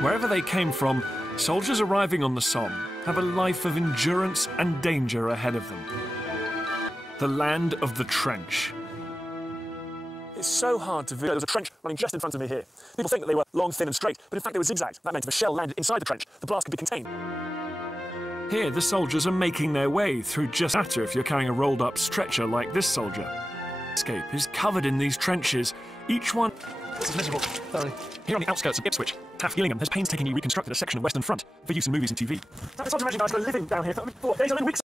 Wherever they came from, soldiers arriving on the Somme have a life of endurance and danger ahead of them. The land of the trench. It's so hard to view. There's a trench running just in front of me here. People think that they were long, thin and straight, but in fact they were zigzagged. That meant if a shell landed inside the trench, the blast could be contained. Here, the soldiers are making their way through just matter if you're carrying a rolled-up stretcher like this soldier. The landscape is covered in these trenches, each one... This is miserable, thoroughly. Here on the outskirts of Ipswich, Taff Gillingham has painstakingly reconstructed a section of Western Front for use in movies and TV. It's hard to imagine I was living down here for 4 days or weeks.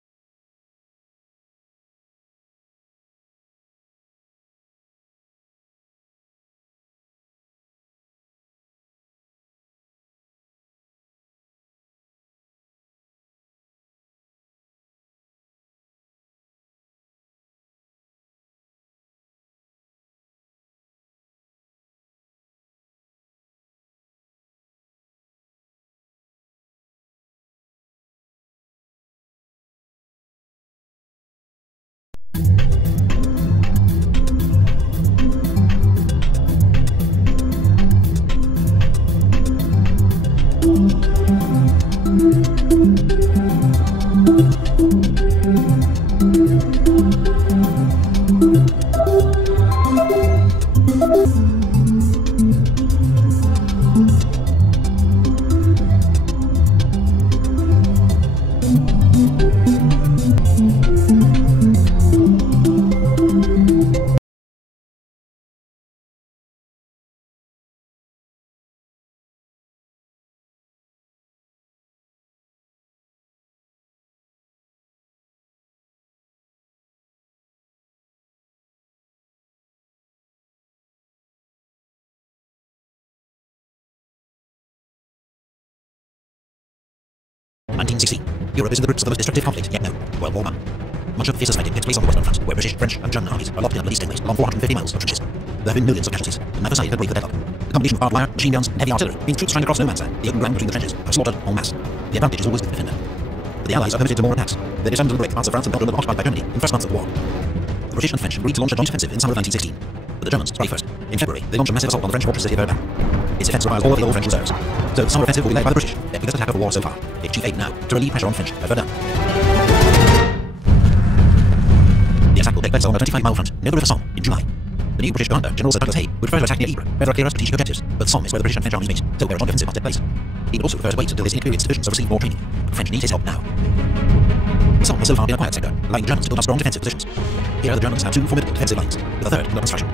Europe is in the grips of the most destructive conflict yet known, World War I. Much of the fiercest fighting takes place on the Western Front, where British, French and German armies are locked in bloody stingways along 450 miles of trenches. There have been millions of casualties, and neither side can break the deadlock. The combination of barbed wire, machine guns, and heavy artillery means troops trying to cross no man's land, the open ground between the trenches, are slaughtered en masse. The advantage is always with the defender. But the Allies are permitted to more attacks. They determined to liberate parts of France and Belgium that were occupied by Germany in the first months of the war. The British and French agreed to launch a joint offensive in summer of 1916, but the Germans struck first. In February, they launched a massive assault on the French fortress city of Verdun. Its offense requires all of the old French reserves. So the summer offensive will be led by the British, their biggest attack of the war so far. Its chief aim now, to relieve pressure on French at Verdun. The attack will take place along a 25-mile front near the River Somme in July. The new British commander, General Sir Douglas Haig, would prefer to attack near Ypres, where there are clearer strategic objectives, but Somme is where the British and French armies meet, so their joint offensive must take place. He would also prefer to wait until his inexperienced divisions have received more training. The French need his help now. The Somme has so far been a quiet sector, allowing the Germans to build up strong defensive positions. Here the Germans have two formidable defensive lines, with a third under construction.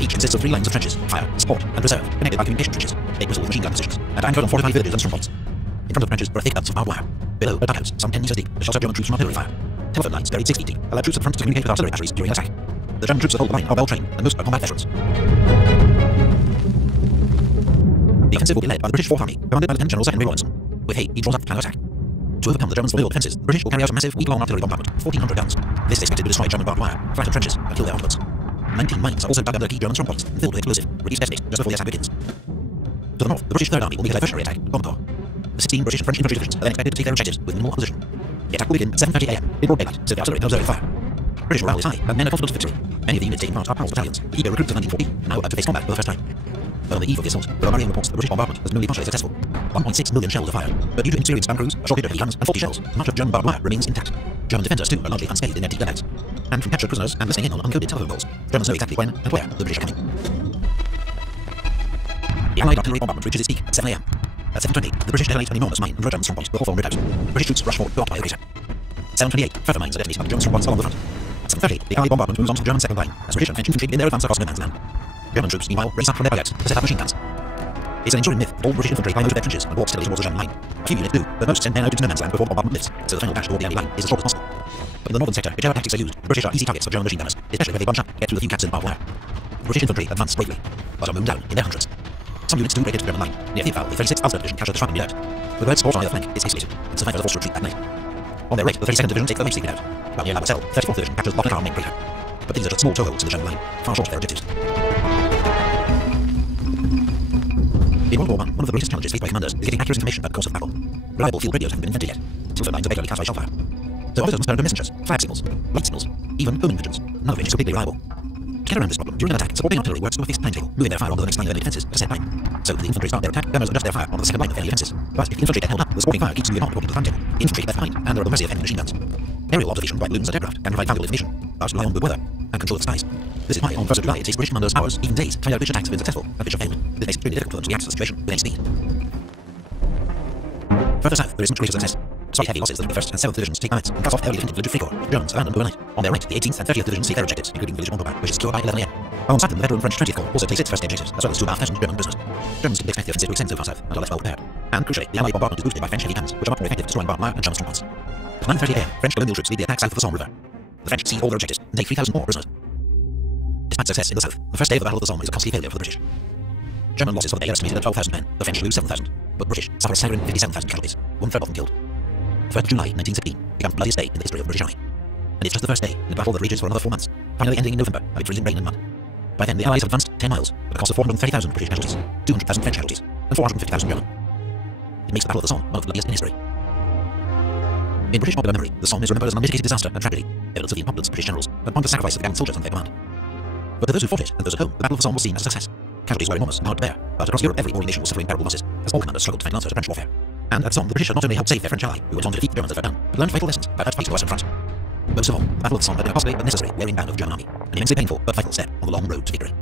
Each consists of 3 lines of trenches, fire, support, and reserve, connected by communication trenches, 8 Bristol machine gun positions, and anchored on fortified villages and strongholds. In front of the trenches were thick belts of barbed wire. Below were dugouts, some 10 meters deep, to shelter German troops from artillery fire. Telephone lines buried 6 feet deep allowed troops at the front to communicate with artillery batteries during attack. The German troops that hold the line are well trained, and most are combat veterans. The offensive will be led by the British Fourth Army, commanded by Lieutenant General Sir Henry Rawlinson. With Hay, he draws up a plan of attack. To overcome the Germans' formidable defences, the British will carry out a massive week-long artillery bombardment, 1,400 guns. This is expected to destroy German barbed wire, flatten trenches, and kill their afterwards. 19 mines are also dug under key German strongpoints and filled with explosive, ready to detonate just before the attack begins. To the north, the British Third Army will make a diversionary attack at Bommecourt. The 16 British and French infantry divisions are then expected to take their objectives with minimal opposition. The attack will begin at 7:30 a.m. in broad daylight, so the artillery can observe fire. British morale is high, and men are confident of victory. Many of the units taking part are Powell's battalions, the eager recruits of 1940, now about to face combat for the first time. On the eve of the assault, there are worrying reports that the British bombardment was only partially successful. 1.6 million shells are fired, but due to inexperienced gun crews, a shortage of heavy guns, and faulty shells, much of German barbed wire remains intact. German defenders, too, are largely unscathed in their deep dugouts. And from captured prisoners and listening in on uncoded telephone calls, Germans know exactly when and where the British are coming. The Allied artillery bombardment reaches its peak at 7 a.m. At 7:20, the British detonate an enormous mine and German strongpoint, the Hawthorne redoubt. British troops rush forward to occupy the crater. 7:28, further mines are detonated at German strongpoints along the front. 7:30, the Allied bombardment moves on to the German second line, as British and French infantry begin their advance across no man's land. German troops, meanwhile, race up from their dugouts to set up machine guns. It's an enduring myth that all British infantry climb out of their trenches and walk steadily towards the German line. A few units do, but most send men out into no man's land before the bombardment lifts, so the final dash toward the enemy line is as short as possible. But in the northern sector, whichever tactics are used, the British are easy targets for German machine gunners, especially when they bunch up to get through the few gaps in the barbed wire. British infantry advance bravely, but are mown down in their hundreds. Some units do break into the German line. Near Thiepval, the 36th Ulster Division captured the shrunken redoubt. The Reds' force on either flank is isolated, and survivors are forced to retreat that night. On their right, the 32nd Division takes the Leipzig redoubt, while near La Basselle, the 34th Division captures Lokhs named Crater. But these are just small toeholds in the German line, far short of their objectives. In World War I, one of the greatest challenges faced by commanders is getting accurate information about the course of battle. Reliable field radios haven't been invented yet. Telephone lines are regularly cut by shellfire. So officers must turn to messengers, flag signals, light signals, even homing pigeons, none of which is completely reliable. To get around this problem, during an attack, supporting artillery works to a fixed timetable, moving their fire onto the next line of enemy defences at a set time. So if the infantry start their attack, gunners adjust their fire onto the second line of enemy defences. But if the infantry get held up, the supporting fire keeps moving on according to the timetable. The infantry get left behind, and they're at the mercy of enemy machine guns. Aerial observation by balloons and aircraft can provide valuable information, but rely on good weather and control of the skies. This is why on 1st of July it takes British commanders hours, even days, to find out which attacks have been successful and which have failed. This makes it really difficult for them to react to the situation with any speed. Further south, there is much greater success. Despite heavy losses, the 1st and 7th Divisions take nights and cut off the heavily defended village of Fricourt. Germans abandon overnight. On their right, the 18th and 30th Divisions take their objectives, including the village of Montauban, which is secured by 11 a.m. Alongside them, the veteran French 20th Corps also takes its first objectives, as well as 2,500 German prisoners. Germans didn't expect the offensive to extend so far south and are left well prepared. And crucially, the Allied bombardment is boosted by French heavy guns, which are much more effective at destroying barbed wire and German strongpoints. At 9:30 a.m., French colonial troops lead the attack south of the Somme River. The French seize all their objectives and take 3,000 more prisoners. Despite success in the south, the first day of the Battle of the Somme is a costly failure for the British. German losses for the day are estimated at 12,000 men, the French lose 7,000, but British suffer a staggering 57,000 casualties, 1/3 of them killed. The 1st of July 1916 becomes the bloodiest day in the history of the British Army. And it's just the first day in a battle that rages for another 4 months, finally ending in November amid freezing rain and mud. By then, the Allies have advanced 10 miles, at a cost of 430,000 British casualties, 200,000 French casualties, and 450,000 German. It makes the Battle of the Somme one of the bloodiest in history. In British popular memory, the Somme is remembered as an unmitigated disaster and tragedy, evidence of the incompetence of British generals, and point of sacrifice of the gallant soldiers under their command. But to those who fought it and those at home, the Battle of the Somme was seen as a success. Casualties were enormous and hard to bear, but across Europe every warring nation was suffering terrible losses, as all commanders struggled to find answers to French warfare. And at Somme, the British had not only helped save their French ally, who went on to defeat the Germans at Verdun, but learned vital lessons about how to fight the Western Front. Most of all, the Battle of the Somme had been a costly but necessary wearing down of the German army, an immensely painful but vital step on the long road to victory.